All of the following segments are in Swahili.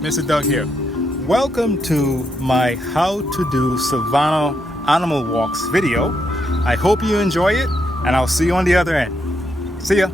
Mr. Doug here. Welcome to my How to Do Savannah Animal Walks video. I hope you enjoy it, and I'll see you on the other end. See ya.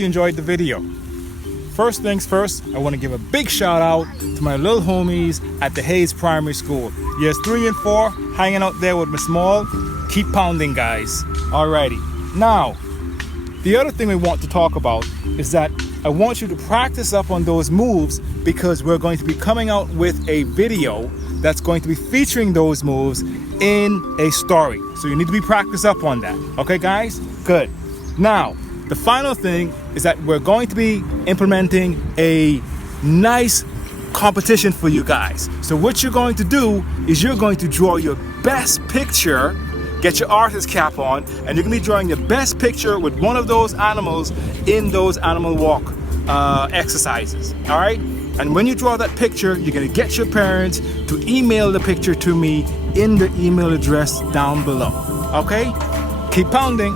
you enjoyed the video. First things first, I want to give a big shout out to my little homies at the Hayes Primary School. Years 3 and 4, hanging out there with my small. Keep pounding, guys. Alrighty. Now, the other thing we want to talk about is that I want you to practice up on those moves, because we're going to be coming out with a video that's going to be featuring those moves in a story. So you need to be practiced up on that. Okay, guys? Good. Now, the final thing is that we're going to be implementing a nice competition for you guys. So what you're going to do is you're going to draw your best picture, get your artist cap on, and you're going to be drawing your best picture with one of those animals in those animal walk exercises. All right? And when you draw that picture, you're going to get your parents to email the picture to me in the email address down below. Okay? Keep pounding.